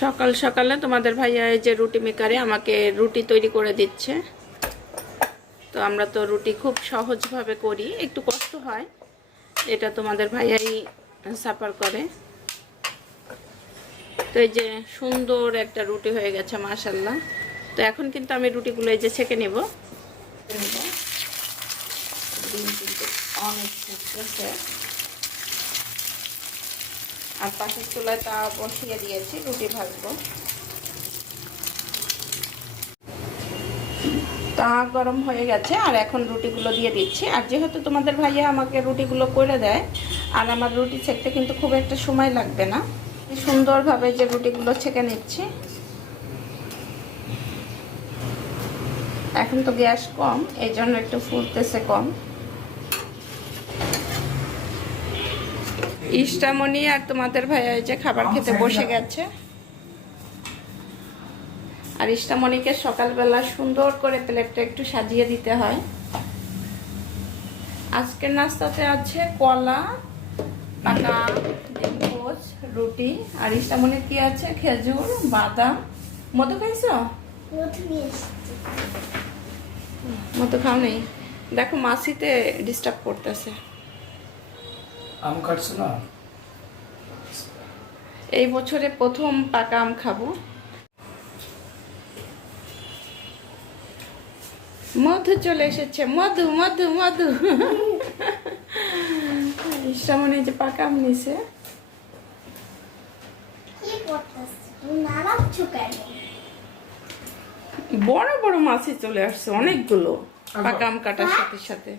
সকাল সকালে তোমাদের ভাইয়া এই যে রুটি মেকারে আমাকে রুটি তৈরি করে দিচ্ছে। তো আমরা তো রুটি খুব সহজভাবে করি, একটু কষ্ট হয়। এটা তোমাদের ভাইয়াই সাফার করে। তো এই যে সুন্দর একটা রুটি হয়ে গেছে মাশাল্লাহ তো এখন কিন্তু আমি রুটিগুলো এই যে ছেঁকে নেব। অনেক আর পাশের চুলায় তা বসিয়ে দিয়েছি, রুটি ভাজবো। তা গরম হয়ে গেছে, আর এখন রুটিগুলো দিয়ে দিচ্ছি। আর যেহেতু তোমাদের ভাইয়া আমাকে রুটিগুলো করে দেয়, আর আমার রুটি ছেঁকতে কিন্তু খুব একটা সময় লাগবে না সুন্দরভাবে যে রুটিগুলো ছেঁকে নিচ্ছি। এখন তো গ্যাস কম, এই জন্য একটু ফুলতেছে কম। ইষ্টামণি আর তোমাদের ভাইয়া এই যে খাবার খেতে বসে গেছে। আর ইষ্টামণিকে সকালবেলা সুন্দর করে প্লেটটা একটু সাজিয়ে দিতে হয়। আজকের নাস্তাতে আছে কলা পাকা ডিমপোজ রুটি আর ইষ্টামণির কি আছে? খেজুর বাদাম। মধু খাইছো? মধু খাও নেই দেখো মাসিতে ডিস্টার্ব করতেছে। আম কাটছো না? এই বছরে প্রথম পাকা আম খাব। মধু চলে এসেছে। মধু মধু মধু। সামনে যে পাকা আম নিছে। বড় বড় মাছই চলে আসছে অনেকগুলো। পাকা আম কাটার সাথে সাথে।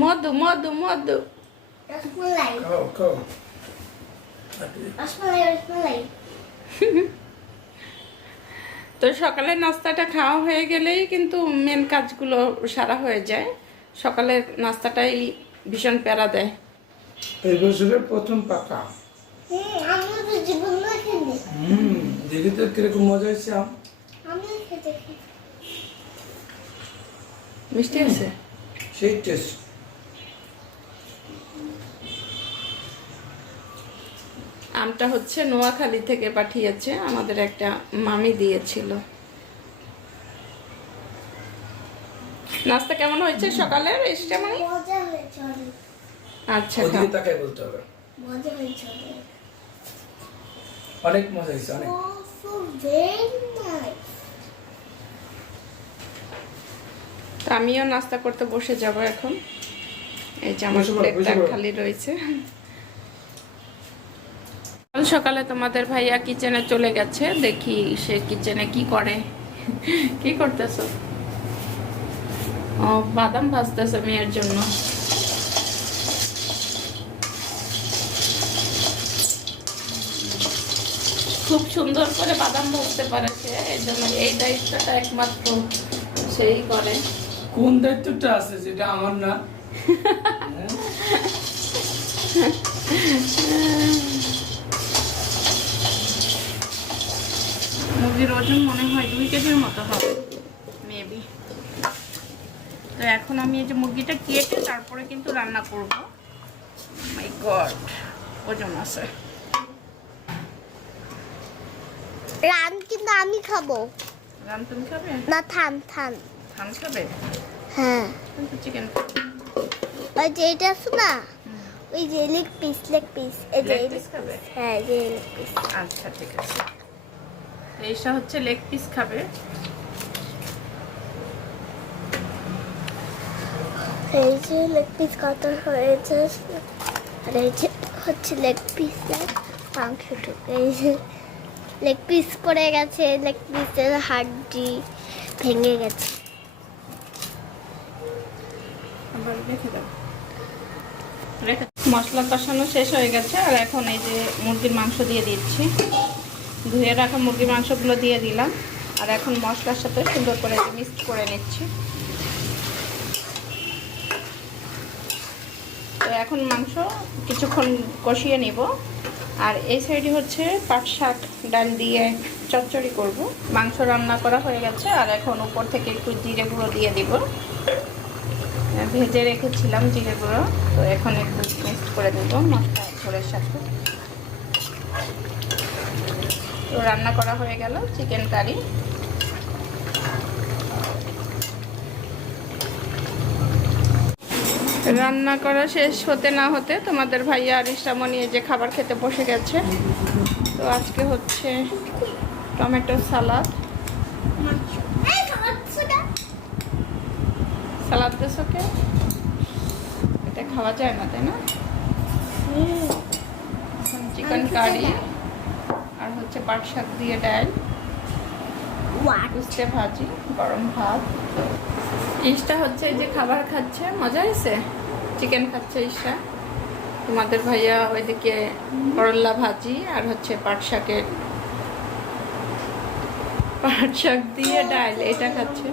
মধু মধু মধু। রসমালাই। খাও খাও রসমালাই রসমালাই। তো সকালে নাস্তাটা খাওয়া হয়ে গেলেই কিন্তু মেন কাজগুলো সারা হয়ে যায়। সকালের নাস্তাটাই ভীষণ প্যারা দেয়। এই বছরের প্রথম পাকা হুম দেখি তো কীরকম মজা হয়েছে আম। মিষ্টি আছে? সেই টেস্ট আমটা হচ্ছে নোয়াখালী থেকে পাঠিয়েছে আমাদের একটা মামি দিয়েছিল। নাস্তা কেমন হয়েছে সকালের এসছে মামি আচ্ছা ওদিকে খাও। তাকাই বলতে হবে। মজা হয়েছে অনেক। মজা হয়েছে অনেক। আমিও নাস্তা করতে বসে যাব এখন। এই যে আমার প্লেটটা খালি রয়েছে। সকালে তোমাদের ভাইয়া কিচেনে চলে গেছে দেখি সে কিচেনে কি করে। কি করতেছ? ও বাদাম ভাজতেছে মেয়ের জন্য। খুব সুন্দর করে বাদাম ভাজতে পারে সে এই জন্য এই দায়িত্বটা একমাত্র সেই করে। কোন দায়িত্বটা আছে যেটা আমার না মুরগির ওজন মনে হয় দুই কেজির মতো হবে। মেবি তো এখন আমি এই যে মুরগিটা কেটে তারপরে কিন্তু রান্না করব। মাই গড ওজন আছে। রান কিন্তু আমি খাব। রান তুমি খাবে? না থান থান। ধান খাবে? হ্যাঁ। চিকেন ওই যে এটা আছে না? ওই যে লেগ পিস লেগ পিস এই যে হ্যাঁ যে লেগ পিস আচ্ছা ঠিক আছে। তো এইটা হচ্ছে লেগ পিস খাবে। এই যে লেগ পিস কত হয়েছে? আর এই যে হচ্ছে লেগ পিস মাংসটুকু এই যে লেগ পিস পড়ে গেছে লেগ পিসের হাড্ডি ভেঙে গেছে। আবার রেখে দাও। মশলা কষানো শেষ হয়ে গেছে আর এখন এই যে মুরগির মাংস দিয়ে দিচ্ছি। ধুয়ে রাখা মুরগির মাংসগুলো দিয়ে দিলাম। আর এখন মশলার সাথে সুন্দর করে মিক্সড করে নিচ্ছি। তো এখন মাংস কিছুক্ষণ কষিয়ে নিব। আর এই সাইডে হচ্ছে পাট শাক, ডাল দিয়ে চচ্চড়ি করব। মাংস রান্না করা হয়ে গেছে। আর এখন উপর থেকে একটু জিরে গুঁড়ো দিয়ে দিব। ভেজে রেখেছিলাম জিরে গুঁড়ো। তো এখন একটু মিক্সড করে দেবো মশলা ঝোলের সাথে। তো রান্না করা হয়ে গেল চিকেন কারি রান্না করা শেষ হতে না হতে তোমাদের ভাইয়া আর ইসলামণি এই যে খাবার খেতে বসে গেছে। তো আজকে হচ্ছে টমেটো সালাদ। সালাদ দেশকে এটা খাওয়া যায় না তাই না? চিকেন কারি হচ্ছে পাট শাক দিয়ে ডাল উস্তে ভাজি গরম ভাত। ইসটা হচ্ছে এই যে খাবার খাচ্ছে মজা হয়েছে? চিকেন খাচ্ছে ইসটা তোমাদের ভাইয়া ওইদিকে করল্লা ভাজি আর হচ্ছে পাট শাকের পাট শাক দিয়ে ডাল এটা খাচ্ছে।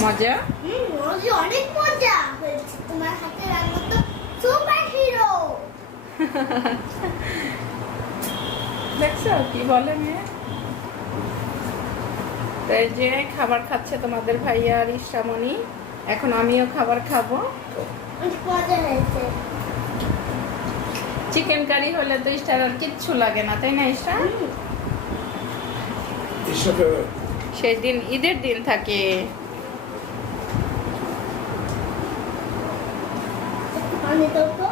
মজা? অনেক মজা হয়েছে। তোমার হাতে রান্না তো সুপার হিরো দেখছ কি বলে মেয়ে? তো এই যে খাবার খাচ্ছে তোমাদের ভাইয়া আর ইসামণি এখন আমিও খাবার খাব। মজা হয়েছে। চিকেন কারি হলে তো ইস্টার আর কিচ্ছু লাগে না তাই না ইস্টা এসবে সেই দিন ঈদের দিন থাকে। আমি তো তো